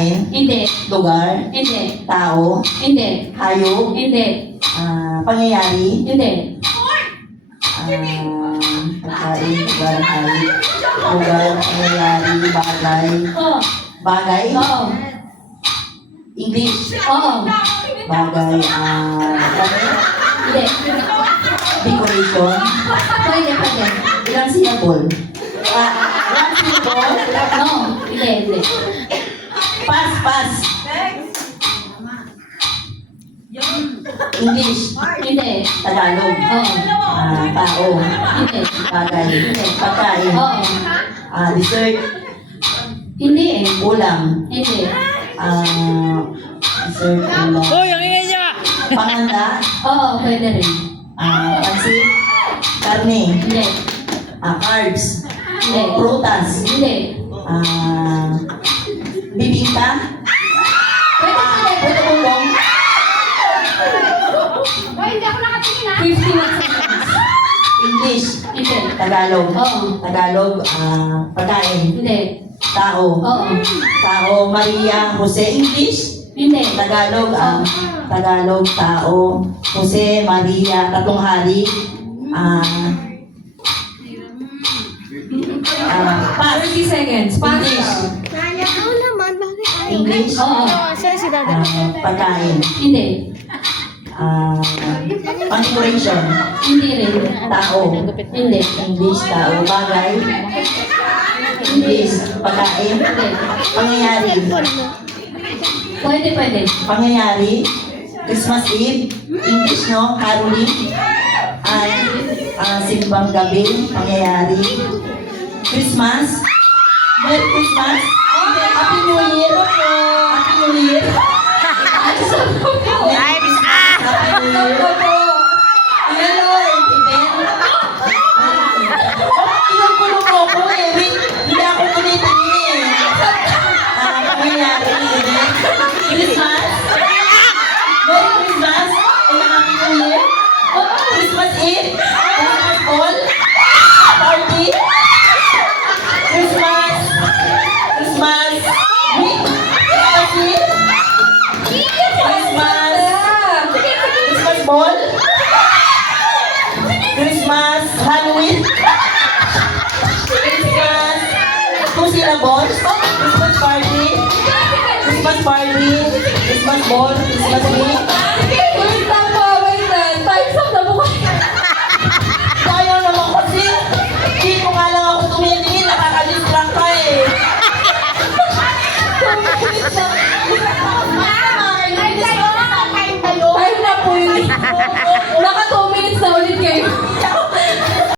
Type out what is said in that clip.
Pagkain? Hindi. Lugar? Hindi. Tao? Hindi. Hayop? Hindi. Pangyayari? Hindi. Pagkain, lugar, hayop. Lugar, pangyayari, bagay. Oo. Bagay? Oo. English? Oo. Bagay, Hindi. decoration? Pwede, pwede. Ilang syllable? Ilang syllable? No. Hindi, hindi. Pass, pass. English? Hindi. Tagalog? Oo. Tao? Hindi. Bagay? Pagkain? Oo. Dessert? Hindi eh. Ulam? Hindi. Dessert, ulam. Hoy, ang ingay niya! Panganda? Oo, pwede rin. Pansit? Karne? Hindi. Carbs? Hindi. Prutas? Hindi. Bibingka? Pwede, pwede. Puto bumbong? 51 seconds. English? Hindi. Tagalog? Oo. Tagalog, pagkain? Hindi. Tao? Oo. Tao, Maria, Jose? English? Hindi. Tagalog, Tagalog, tao, Jose, Maria, tatlong hari, pass, 30 seconds. Pass. Ako naman, bakit ayaw? English, Oo. Saan si Dada? pagkain, Hindi. decoration, Hindi rin. tao, Hindi. English, tao, bagay, English, pagkain, Hindi. pangyayari, Pwede, pwede. pangyayari, Christmas Eve, English, no, caroling, simbang gabi, pangyayari, Christmas, Merry Christmas, Happy New Year, Happy New Year, Times Happy New Year, Hello, event, inukulong mo ko eh, wait, hindi ako tumitingin eh, pangyayari, event, Christmas, Merry Christmas, and Happy New Year, Christmas Eve, Christmas Ball, Party, Christmas, Christmas Week, Christmas Week, Christmas Ball, Christmas Halloween, Christmas, 2 syllables, Christmas Party, Christmas Party, Christmas Ball, Christmas Week. Wait lang po, wait lang. Time's up na po kayo. Kaya naman kasi, hindi ko nga lang ako tumitingin, nakakadistract ka eh.